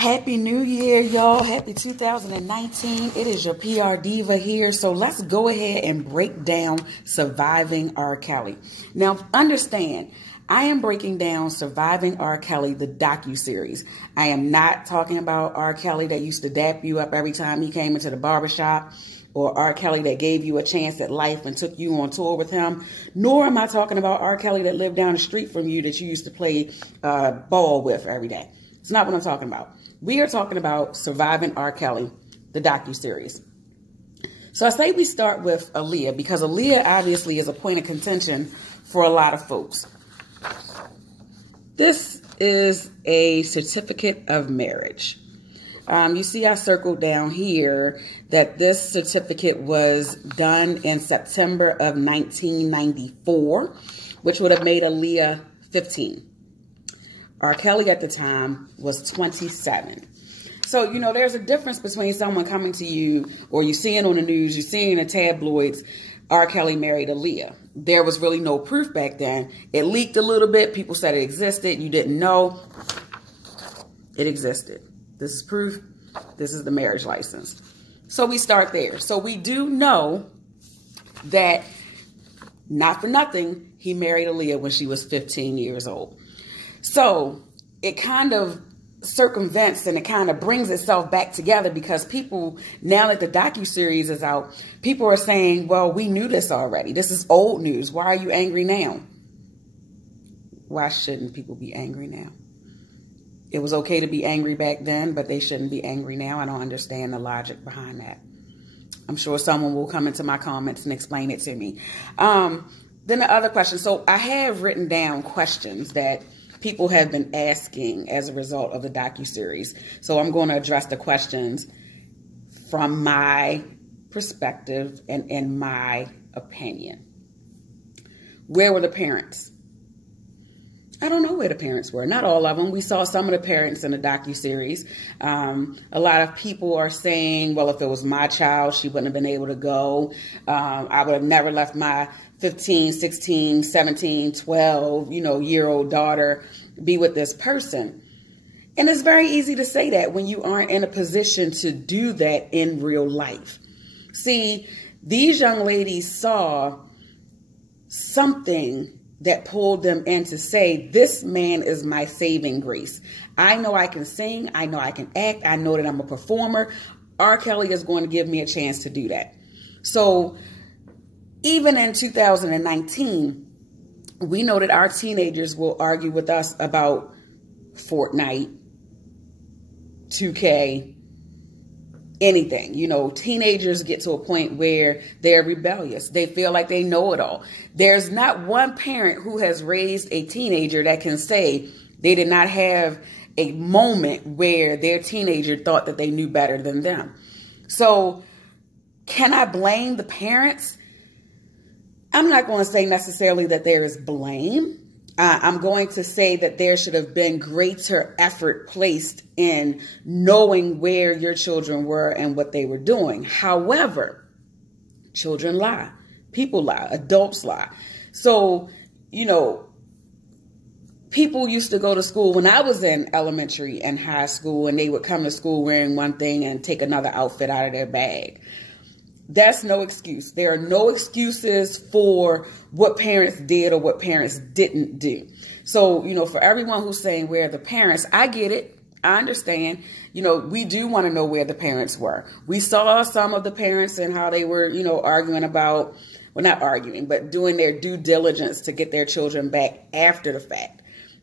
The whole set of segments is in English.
Happy New Year, y'all. Happy 2019. It is your PR Diva here. So let's go ahead and break down Surviving R. Kelly. Now, understand, I am breaking down Surviving R. Kelly, the docuseries. I am not talking about R. Kelly that used to dap you up every time he came into the barbershop, or R. Kelly that gave you a chance at life and took you on tour with him. Nor am I talking about R. Kelly that lived down the street from you that you used to play ball with every day. It's not what I'm talking about. We are talking about Surviving R. Kelly, the docuseries. So I say we start with Aaliyah because Aaliyah obviously is a point of contention for a lot of folks. This is a certificate of marriage. You see I circled down here that this certificate was done in September of 1994, which would have made Aaliyah 15. R. Kelly at the time was 27. So, you know, there's a difference between someone coming to you, or you seeing on the news, you seeing in the tabloids, R. Kelly married Aaliyah. There was really no proof back then. It leaked a little bit. People said it existed. You didn't know. It existed. This is proof. This is the marriage license. So we start there. So we do know that, not for nothing, he married Aaliyah when she was 15 years old. So it kind of circumvents and it kind of brings itself back together because people, now that the docuseries is out, people are saying, well, we knew this already. This is old news. Why are you angry now? Why shouldn't people be angry now? It was okay to be angry back then, but they shouldn't be angry now. I don't understand the logic behind that. I'm sure someone will come into my comments and explain it to me. Then the other question. So I have written down questions that people have been asking as a result of the docuseries. So I'm going to address the questions from my perspective and in my opinion. Where were the parents? I don't know where the parents were. Not all of them. We saw some of the parents in the docuseries. A lot of people are saying, well, if it was my child, she wouldn't have been able to go. I would have never left my 15, 16, 17, 12, year-old daughter be with this person. And it's very easy to say that when you aren't in a position to do that in real life. See, these young ladies saw something that pulled them in to say, this man is my saving grace. I know I can sing. I know I can act. I know that I'm a performer. R. Kelly is going to give me a chance to do that. So even in 2019, we know that our teenagers will argue with us about Fortnite, 2K, anything. Teenagers get to a point where they're rebellious. They feel like they know it all. There's not one parent who has raised a teenager that can say they did not have a moment where their teenager thought that they knew better than them. So can I blame the parents? I'm not going to say necessarily that there is blame. I'm going to say that there should have been greater effort placed in knowing where your children were and what they were doing. However, children lie, people lie, adults lie. So, people used to go to school when I was in elementary and high school, and they would come to school wearing one thing and take another outfit out of their bag. That's no excuse. There are no excuses for what parents did or what parents didn't do. So, for everyone who's saying where the parents, I get it. I understand. We do want to know where the parents were. We saw some of the parents and how they were, arguing about, well, not arguing, but doing their due diligence to get their children back after the fact.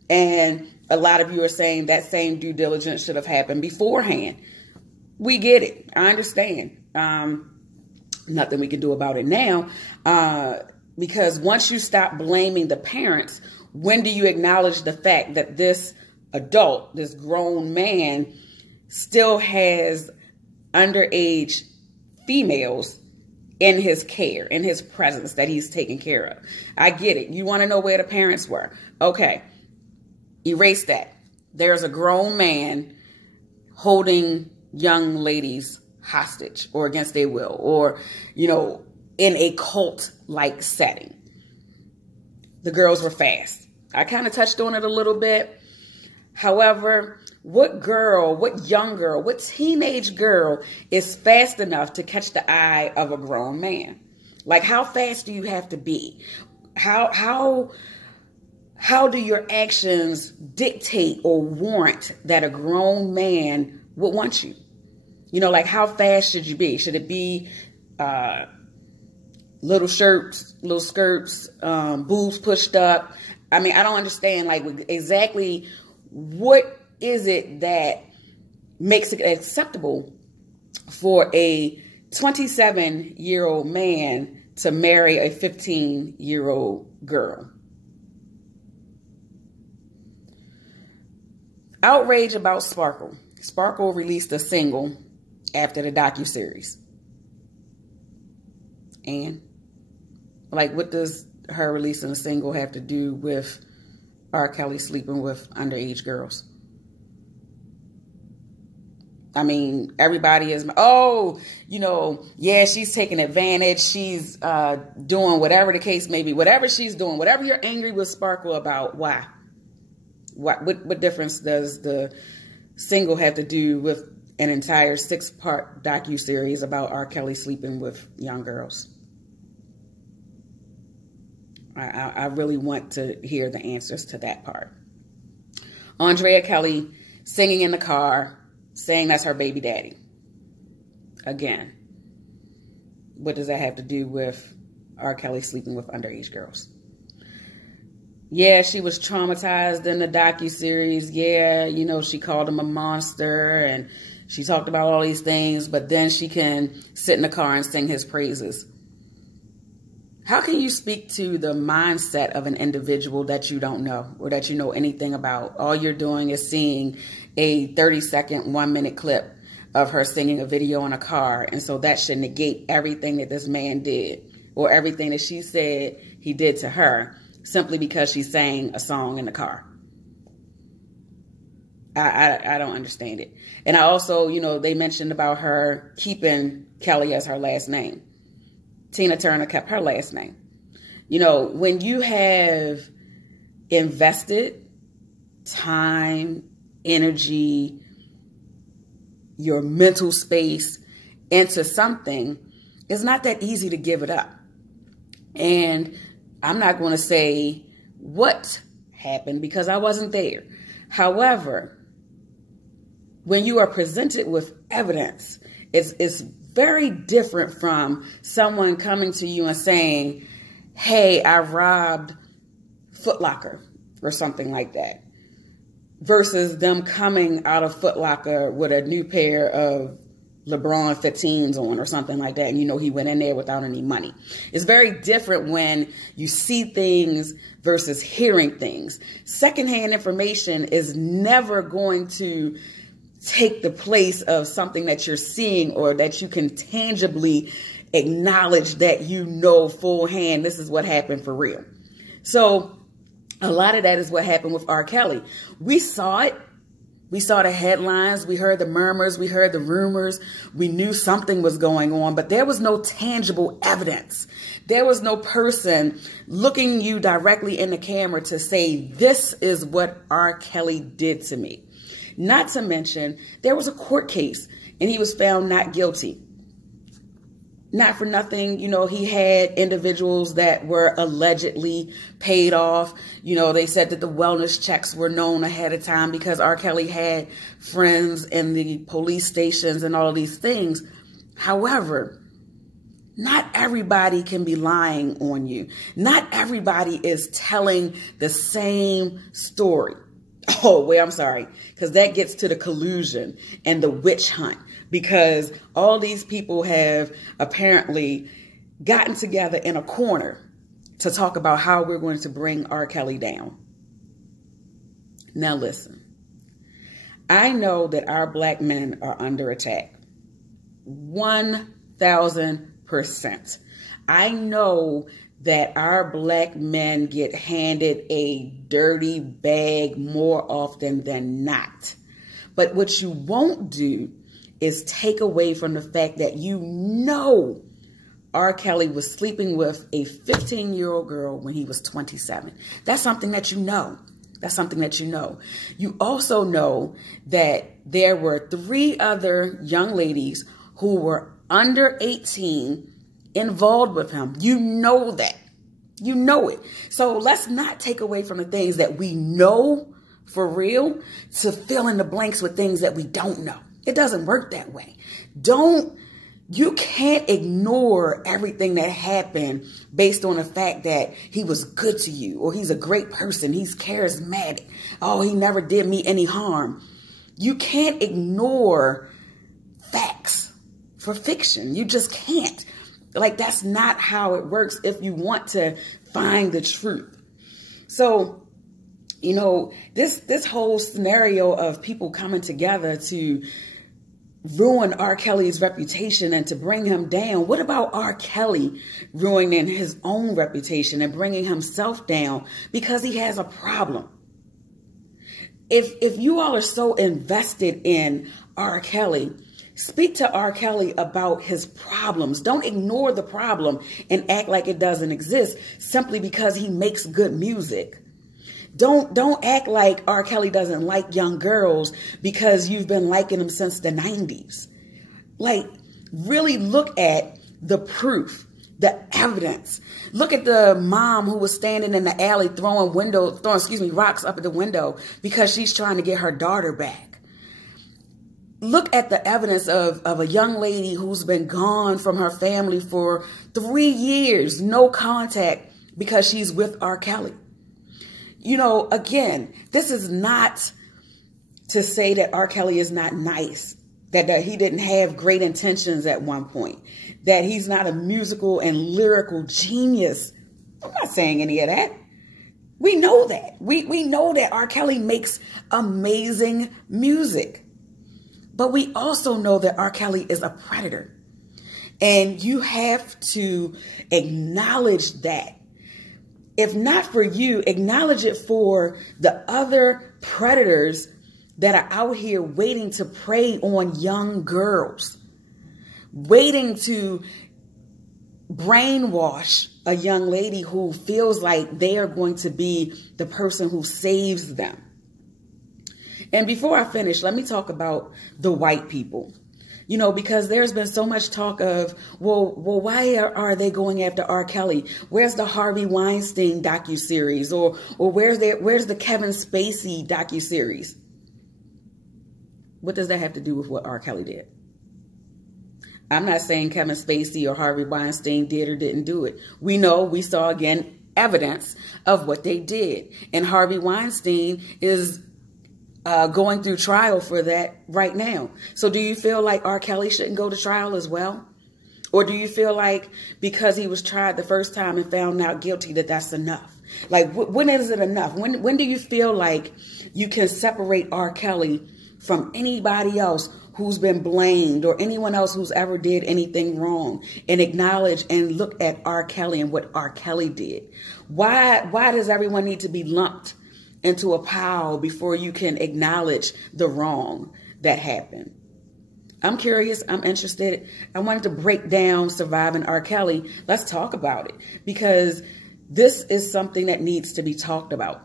And a lot of you are saying that same due diligence should have happened beforehand. We get it. I understand. Nothing we can do about it now, because once you stop blaming the parents, when do you acknowledge the fact that this adult, this grown man, still has underage females in his care, in his presence that he's taking care of? I get it. You want to know where the parents were. Okay. Erase that. There's a grown man holding young ladies hostage or against their will, or, in a cult-like setting. The girls were fast. I kind of touched on it a little bit. However, What girl, what young girl, what teenage girl is fast enough to catch the eye of a grown man? Like, how fast do you have to be? How do your actions dictate or warrant that a grown man would want you? You know, like, how fast should you be? Should it be little shirts, little skirts, boobs pushed up? I mean, I don't understand, like, exactly what is it that makes it acceptable for a 27-year-old man to marry a 15-year-old girl? Outrage about Sparkle. Sparkle released a single after the docuseries. And, like, what does her releasing a single have to do with R. Kelly sleeping with underage girls? I mean, everybody is, oh, you know, yeah, she's taking advantage. She's doing whatever the case may be. Whatever she's doing, whatever you're angry with Sparkle about, why? What difference does the single have to do with an entire 6-part docuseries about R. Kelly sleeping with young girls? I really want to hear the answers to that part. Andrea Kelly singing in the car, saying that's her baby daddy. Again, what does that have to do with R. Kelly sleeping with underage girls? Yeah, she was traumatized in the docuseries. Yeah, you know, she called him a monster and she talked about all these things, but then she can sit in the car and sing his praises. How can you speak to the mindset of an individual that you don't know or that you know anything about? All you're doing is seeing a 30-second, 1-minute clip of her singing a video in a car. And so that should negate everything that this man did or everything that she said he did to her simply because she sang a song in the car. I don't understand it. And I also, you know, they mentioned about her keeping Kelly as her last name. Tina Turner kept her last name. You know, when you have invested time, energy, your mental space into something, it's not that easy to give it up. And I'm not going to say what happened because I wasn't there. However, when you are presented with evidence, it's very different from someone coming to you and saying, hey, I robbed Foot Locker or something like that, versus them coming out of Foot Locker with a new pair of LeBron 15s on or something like that. And, you know, he went in there without any money. It's very different when you see things versus hearing things. Secondhand information is never going to take the place of something that you're seeing or that you can tangibly acknowledge that you know full hand, this is what happened for real. So a lot of that is what happened with R. Kelly. We saw it. We saw the headlines. We heard the murmurs. We heard the rumors. We knew something was going on, but there was no tangible evidence. There was no person looking you directly in the camera to say, this is what R. Kelly did to me. Not to mention, there was a court case and he was found not guilty. Not for nothing, you know, he had individuals that were allegedly paid off. You know, they said that the wellness checks were known ahead of time because R. Kelly had friends in the police stations and all of these things. However, not everybody can be lying on you. Not everybody is telling the same story. Oh, wait, I'm sorry, because that gets to the collusion and the witch hunt, because all these people have apparently gotten together in a corner to talk about how we're going to bring R. Kelly down. Now, listen, I know that our black men are under attack. 1,000%. I know that our black men get handed a dirty bag more often than not. But what you won't do is take away from the fact that you know R. Kelly was sleeping with a 15-year-old girl when he was 27. That's something that you know. That's something that you know. You also know that there were 3 other young ladies who were under 18 involved with him. You know that. You know it. So let's not take away from the things that we know for real to fill in the blanks with things that we don't know. It doesn't work that way. You can't ignore everything that happened based on the fact that he was good to you, or he's a great person, he's charismatic, oh, he never did me any harm. You can't ignore facts for fiction. You just can't. Like, that's not how it works if you want to find the truth. So, you know, this whole scenario of people coming together to ruin R. Kelly's reputation and to bring him down. What about R. Kelly ruining his own reputation and bringing himself down because he has a problem? If you all are so invested in R. Kelly, speak to R. Kelly about his problems. Don't ignore the problem and act like it doesn't exist simply because he makes good music. Don't act like R. Kelly doesn't like young girls because you've been liking them since the 90s. Like, really look at the proof, the evidence. Look at the mom who was standing in the alley throwing rocks up at the window because she's trying to get her daughter back. Look at the evidence of a young lady who's been gone from her family for 3 years, no contact, because she's with R. Kelly. You know, again, this is not to say that R. Kelly is not nice, that he didn't have great intentions at one point, that he's not a musical and lyrical genius. I'm not saying any of that. We know that. We know that R. Kelly makes amazing music. But we also know that R. Kelly is a predator. And you have to acknowledge that. If not for you, acknowledge it for the other predators that are out here waiting to prey on young girls, waiting to brainwash a young lady who feels like they are going to be the person who saves them. And before I finish, let me talk about the white people. You know, because there's been so much talk of, well, why are they going after R. Kelly? Where's the Harvey Weinstein docuseries? Or where's the Kevin Spacey docuseries? What does that have to do with what R. Kelly did? I'm not saying Kevin Spacey or Harvey Weinstein did or didn't do it. We saw again evidence of what they did. And Harvey Weinstein is going through trial for that right now. So do you feel like R. Kelly shouldn't go to trial as well? Or do you feel like because he was tried the first time and found out guilty that that's enough? Like, when is it enough? When do you feel like you can separate R. Kelly from anybody else who's been blamed or anyone else who's ever did anything wrong and acknowledge and look at R. Kelly and what R. Kelly did? Why does everyone need to be lumped into a pile before you can acknowledge the wrong that happened? I'm curious. I'm interested. I wanted to break down Surviving R. Kelly. Let's talk about it, because this is something that needs to be talked about.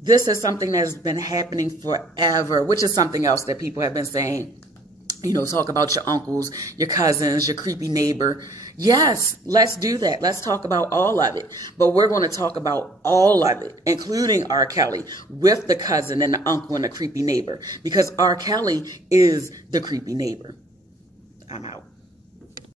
This is something that has been happening forever, which is something else that people have been saying. You know, talk about your uncles, your cousins, your creepy neighbor. Yes, let's do that. Let's talk about all of it. But we're going to talk about all of it, including R. Kelly, with the cousin and the uncle and the creepy neighbor, because R. Kelly is the creepy neighbor. I'm out.